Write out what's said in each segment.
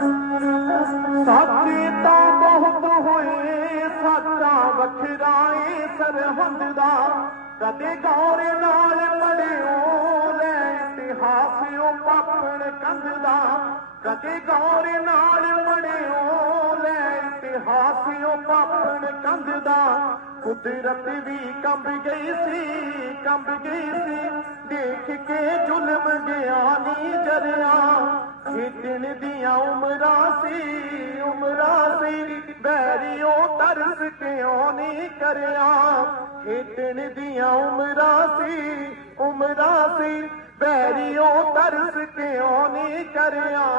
ਸਾਡੇ ਤਾਂ ਬਹੁਤ ਹੋਏ ਸਾਡਾ ਵਖਰਾਏ ਸਰਹੰਦ ਦਾ ਕਦੇ ਗੌਰ ਨਾਲ ਪੜਿਓ ਲੈ ਇਤਿਹਾਸ ਉਹ ਪਾਪਣ ਕੰਧ ਦਾ ਕਦੇ ਗੌਰ ਨਾਲ ਪੜਿਓ ਲੈ ਇਤਿਹਾਸ ਉਹ ਪਾਪਣ ਕੰਧ ਦਾ ਕੁਦਰਤ ਵੀ ਕੰਬ ਗਈ ਸੀ ਕੰਬ ਗਈ ਸੀ ਦੇਖ ਕੇ ਜ਼ੁਲਮ ਨੀ ਜਰਿਆ दण जी उम रसी उम रसी बरस ते करिया دیاں जी उमिरि रा तरस ते करियां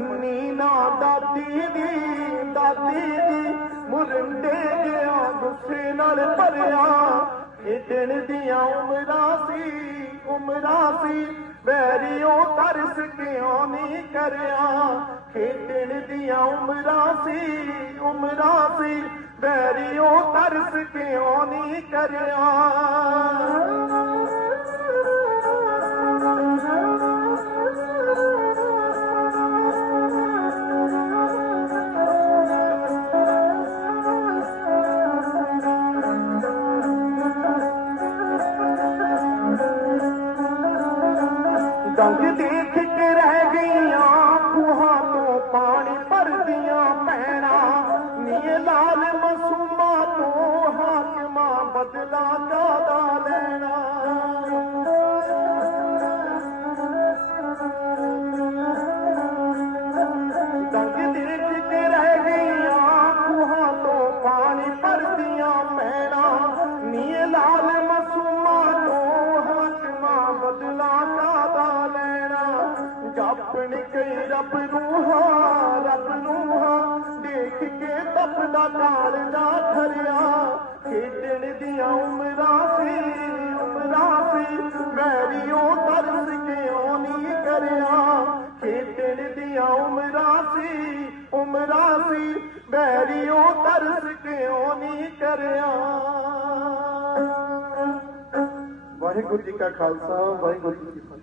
नदीर दे गुसे न भरिया खेॾण जी उमिरि रसी उम री वरी उ तरस कय न खेॾण जी उमिरि रासी उमिरि रासी वैरी उ तरस कय न ख चई तो पाण भरदियां भैरां मसूमा तो हात्मा बदिला ਆਪਣੇ ਕਈ ਰੱਬ ਨੂੰ ਹਾਂ ਰੱਬ ਨੂੰ ਹਾਂ ਦੇਖ ਕੇ ਤਪਦਾ ਕਾਲ ਦਾ ਥਰਿਆ ਖੇਡਣ ਦੀਆਂ ਉਮਰਾਂ ਸੀ ਉਮਰਾਂ ਸੀ ਮੈਰੀਓ ਤਰਸ ਕਿਉਂ ਨਹੀਂ ਕਰਿਆ ਖੇਡਣ ਦੀਆਂ ਉਮਰਾਂ ਸੀ ਉਮਰਾਂ ਸੀ ਮੈਰੀਓ ਤਰਸ ਕਿਉਂ ਨਹੀਂ ਕਰਿਆ ਵਾਹਿਗੁਰੂ ਜੀ ਕਾ ਖਾਲਸਾ ਵਾਹਿਗੁਰੂ ਜੀ ਕੀ ਫਤਿਹ